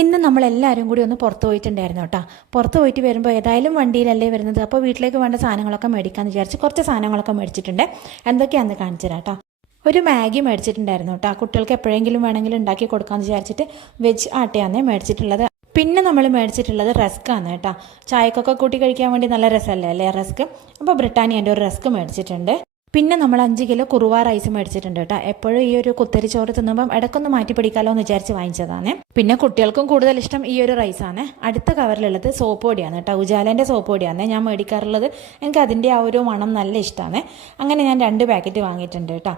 ഇന്ന് നമ്മളെല്ലാവരും കൂടി ഒന്ന് പുറത്ത് പോയിട്ടുണ്ടായിരുന്നു കേട്ടോ. പുറത്ത് പോയിട്ട് വരുമ്പോൾ ഏതായാലും വണ്ടിയിലല്ലേ വരുന്നത്, അപ്പോൾ വീട്ടിലേക്ക് വേണ്ട സാധനങ്ങളൊക്കെ മേടിക്കാമെന്ന് വിചാരിച്ച് കുറച്ച് സാധനങ്ങളൊക്കെ മേടിച്ചിട്ടുണ്ട്. എന്തൊക്കെയാണെന്ന് കാണിച്ചു തരാം കേട്ടോ. ഒരു മാഗി മേടിച്ചിട്ടുണ്ടായിരുന്നു കേട്ടോ. കുട്ടികൾക്ക് എപ്പോഴെങ്കിലും വേണമെങ്കിലും ഉണ്ടാക്കി കൊടുക്കാമെന്ന് വിചാരിച്ചിട്ട് വെജ് ആട്ടയാണ് മേടിച്ചിട്ടുള്ളത്. പിന്നെ നമ്മൾ മേടിച്ചിട്ടുള്ളത് റസ്ക് ആണ് കേട്ടോ. ചായക്കൊക്കെ കൂട്ടി കഴിക്കാൻ വേണ്ടി നല്ല രസമല്ലേ അല്ലേ റസ്ക്. അപ്പോൾ ബ്രിട്ടാനിയൻ്റെ ഒരു റസ്ക് മേടിച്ചിട്ടുണ്ട്. പിന്നെ നമ്മൾ 5 കിലോ കുറുവ റൈസ് മേടിച്ചിട്ടുണ്ട് കേട്ടോ. എപ്പോഴും ഈ ഒരു കുത്തരി ചോറ് തിന്നുമ്പം ഇടയ്ക്കൊന്ന് മാറ്റി പിടിക്കാമല്ലോ എന്ന് വിചാരിച്ച് വാങ്ങിച്ചതാണ്. പിന്നെ കുട്ടികൾക്കും കൂടുതൽ ഇഷ്ടം ഈ ഒരു റൈസാണ്. അടുത്ത കവറിലുള്ളത് സോപ്പ് പൊടിയാണ് കേട്ടോ. ഉജാലേൻ്റെ സോപ്പ് പൊടിയാണ് ഞാൻ മേടിക്കാറുള്ളത്. എനിക്ക് അതിൻ്റെ ആ ഒരു മണം നല്ല ഇഷ്ടമാണ്. അങ്ങനെ ഞാൻ 2 പാക്കറ്റ് വാങ്ങിയിട്ടുണ്ട് കേട്ടോ.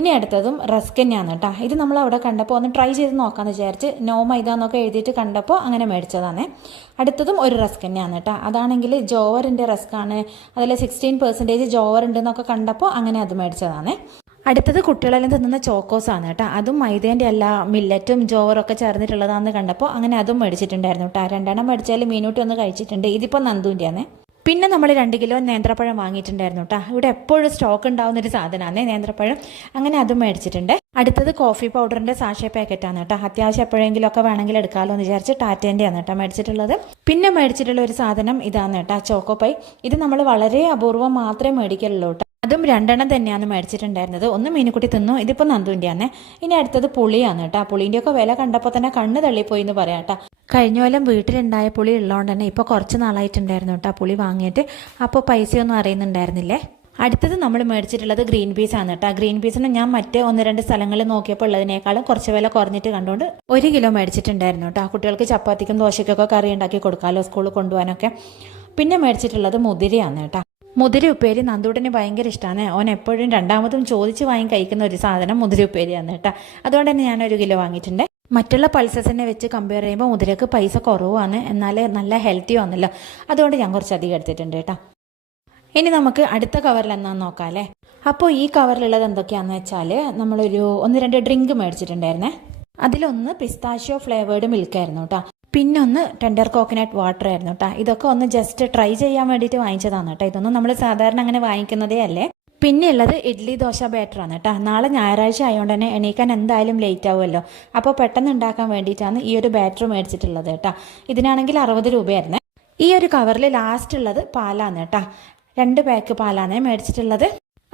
ഇനി അടുത്തതും റസ്ക് തന്നെയാണ് കേട്ടോ. ഇത് നമ്മൾ അവിടെ കണ്ടപ്പോൾ ഒന്ന് ട്രൈ ചെയ്ത് നോക്കാമെന്ന് വിചാരിച്ച് നോ മൈദ എന്നൊക്കെ എഴുതിയിട്ട് കണ്ടപ്പോൾ അങ്ങനെ മേടിച്ചതാണ്. അടുത്തതും ഒരു റസ്ക് തന്നെയാണ് കേട്ടോ. അതാണെങ്കിൽ ജോവറിൻ്റെ റസ്ക്കാണ്. അതിൽ 16% ജോവർ ഉണ്ടെന്നൊക്കെ കണ്ടപ്പോൾ അങ്ങനെ അത് മേടിച്ചതാണ്. അടുത്തത് കുട്ടികളെല്ലാം തിന്നുന്ന ചോക്കോസാണ് കേട്ടോ. അതും മൈദേൻ്റെ അല്ല, മില്ലറ്റും ജോവറൊക്കെ ചേർന്നിട്ടുള്ളതാണെന്ന് കണ്ടപ്പോൾ അങ്ങനെ അതും മേടിച്ചിട്ടുണ്ടായിരുന്നു കേട്ടോ. 2 എണ്ണം മേടിച്ചാൽ മീനൂട്ടി ഒന്ന് കഴിച്ചിട്ടുണ്ട്. ഇതിപ്പോൾ നന്ദുവിൻ്റെയാണ്. പിന്നെ നമ്മൾ 2 കിലോ നേന്ത്രപ്പഴം വാങ്ങിയിട്ടുണ്ടായിരുന്നു കേട്ടോ. ഇവിടെ എപ്പോഴും സ്റ്റോക്ക് ഉണ്ടാവുന്നൊരു സാധനമാണ് നേന്ത്രപ്പഴം. അങ്ങനെ അതും മേടിച്ചിട്ടുണ്ട്. അടുത്തത് കോഫി പൗഡറിൻ്റെ സാഷേ പാക്കറ്റാണ് കേട്ടോ. അത്യാവശ്യം എപ്പോഴെങ്കിലും ഒക്കെ വേണമെങ്കിൽ എടുക്കാമല്ലോ എന്ന് വിചാരിച്ച് ടാറ്റേൻ്റെയാണ് കേട്ടോ മേടിച്ചിട്ടുള്ളത്. പിന്നെ മേടിച്ചിട്ടുള്ള ഒരു സാധനം ഇതാണ് കേട്ടോ, ചോക്കോപ്പൈ. ഇത് നമ്മൾ വളരെ അപൂർവം മാത്രമേ മേടിക്കലുള്ളൂ കേട്ടോ. അതും 2 എണ്ണം തന്നെയാണ് മേടിച്ചിട്ടുണ്ടായിരുന്നത്. ഒന്ന് മീനുക്കുട്ടി തിന്നു, ഇതിപ്പോൾ നന്ദുവിൻ്റെയാണ്. ഇനി അടുത്തത് പുളിയാണ് കേട്ടോ. പുളീൻ്റെയൊക്കെ വില കണ്ടപ്പോൾ തന്നെ കണ്ണ് തള്ളിപ്പോയി എന്ന് പറയാം കേട്ടോ. കഴിഞ്ഞ കൊല്ലം വീട്ടിലുണ്ടായ പുളി ഉള്ളതുകൊണ്ട് തന്നെ ഇപ്പോൾ കുറച്ച് നാളായിട്ടുണ്ടായിരുന്നു കേട്ടോ പുളി വാങ്ങിയിട്ട്. അപ്പോൾ പൈസയൊന്നും അറിയുന്നുണ്ടായിരുന്നില്ലേ. അടുത്തത് നമ്മൾ മേടിച്ചിട്ടുള്ളത് ഗ്രീൻ പീസ് ആണ് കേട്ടോ. ഗ്രീൻ പീസിന് ഞാൻ മറ്റേ 1-2 സ്ഥലങ്ങളിൽ നോക്കിയപ്പോൾ ഉള്ളതിനേക്കാളും കുറച്ച് വില കുറഞ്ഞിട്ട് കണ്ടുകൊണ്ട് 1 കിലോ മേടിച്ചിട്ടുണ്ടായിരുന്നു കേട്ടോ. കുട്ടികൾക്ക് ചപ്പാത്തിക്കും ദോശയ്ക്കൊക്കെ കറി ഉണ്ടാക്കി കൊടുക്കാമല്ലോ സ്കൂളിൽ കൊണ്ടുപോകാനൊക്കെ. പിന്നെ മേടിച്ചിട്ടുള്ളത് മുതിരയാണ് കേട്ടോ. മുതിര ഉപ്പേരി നന്ദൂട്ടന് ഭയങ്കര ഇഷ്ടമാണ്. ഓൻ എപ്പോഴും രണ്ടാമതും ചോദിച്ച് വാങ്ങി കഴിക്കുന്ന ഒരു സാധനം മുതിര ഉപ്പേരിയാണ് കേട്ടോ. അതുകൊണ്ട് തന്നെ ഞാൻ 1 കിലോ വാങ്ങിയിട്ടുണ്ട്. മറ്റുള്ള പൾസസിനെ വെച്ച് കമ്പയർ ചെയ്യുമ്പോൾ മുതിരക്ക് പൈസ കുറവാണ്, എന്നാൽ നല്ല ഹെൽത്തി ആണല്ലോ. അതുകൊണ്ട് ഞാൻ കുറച്ച് അധികം എടുത്തിട്ടുണ്ട് കേട്ടോ. ഇനി നമുക്ക് അടുത്ത കവറിൽ എന്നാന്ന് നോക്കാം അല്ലേ. അപ്പോൾ ഈ കവറിലുള്ളത് എന്തൊക്കെയാണെന്ന് വെച്ചാൽ നമ്മളൊരു 1-2 ഡ്രിങ്ക് മേടിച്ചിട്ടുണ്ടായിരുന്നേ. അതിലൊന്ന് പിസ്താഷ്യോ ഫ്ലേവേർഡ് മിൽക്കായിരുന്നു കേട്ടോ. പിന്നെ ഒന്ന് ടെൻഡർ കോക്കനട്ട് വാട്ടർ ആയിരുന്നു കേട്ടോ. ഇതൊക്കെ ഒന്ന് ജസ്റ്റ് ട്രൈ ചെയ്യാൻ വേണ്ടിയിട്ട് വാങ്ങിച്ചതാണ് കേട്ടോ. ഇതൊന്നും നമ്മൾ സാധാരണ അങ്ങനെ വാങ്ങിക്കുന്നതേ അല്ലേ. പിന്നെ ഉള്ളത് ഇഡ്ഡലി ദോശ ബാറ്ററാണ് കേട്ടോ. നാളെ ഞായറാഴ്ച ആയതുകൊണ്ട് തന്നെ എണീക്കാൻ എന്തായാലും ലേറ്റ് ആവുമല്ലോ. അപ്പോൾ പെട്ടെന്ന് ഉണ്ടാക്കാൻ വേണ്ടിയിട്ടാണ് ഈ ഒരു ബാറ്റർ മേടിച്ചിട്ടുള്ളത് കേട്ടോ. ഇതിനാണെങ്കിൽ 60 രൂപയായിരുന്നേ. ഈ ഒരു കവറിൽ ലാസ്റ്റ് ഉള്ളത് പാലാണ് കേട്ടോ. 2 പാക്ക് പാലാണ് മേടിച്ചിട്ടുള്ളത്.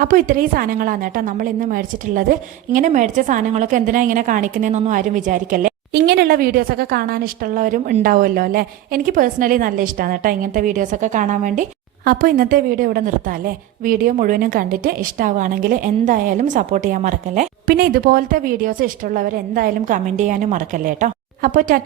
അപ്പോൾ ഇത്രയും സാധനങ്ങളാണ് കേട്ടോ നമ്മൾ ഇന്ന് മേടിച്ചിട്ടുള്ളത്. ഇങ്ങനെ മേടിച്ച സാധനങ്ങളൊക്കെ എന്തിനാണ് ഇങ്ങനെ കാണിക്കുന്നതെന്നൊന്നും ആരും വിചാരിക്കല്ലേ. ഇങ്ങനെയുള്ള വീഡിയോസൊക്കെ കാണാൻ ഇഷ്ടമുള്ളവരും ഉണ്ടാവുമല്ലോ അല്ലേ. എനിക്ക് പേഴ്സണലി നല്ല ഇഷ്ടമാണ് കേട്ടോ ഇങ്ങനത്തെ വീഡിയോസൊക്കെ കാണാൻ വേണ്ടി. അപ്പോൾ ഇന്നത്തെ വീഡിയോ ഇവിടെ നിർത്താം അല്ലേ. വീഡിയോ മുഴുവനും കണ്ടിട്ട് ഇഷ്ടമാവുകയാണെങ്കിൽ എന്തായാലും സപ്പോർട്ട് ചെയ്യാൻ മറക്കല്ലേ. പിന്നെ ഇതുപോലത്തെ വീഡിയോസ് ഇഷ്ടമുള്ളവർ എന്തായാലും കമൻറ്റ് ചെയ്യാനും മറക്കല്ലേ കേട്ടോ. അപ്പോൾ ടാറ്റ.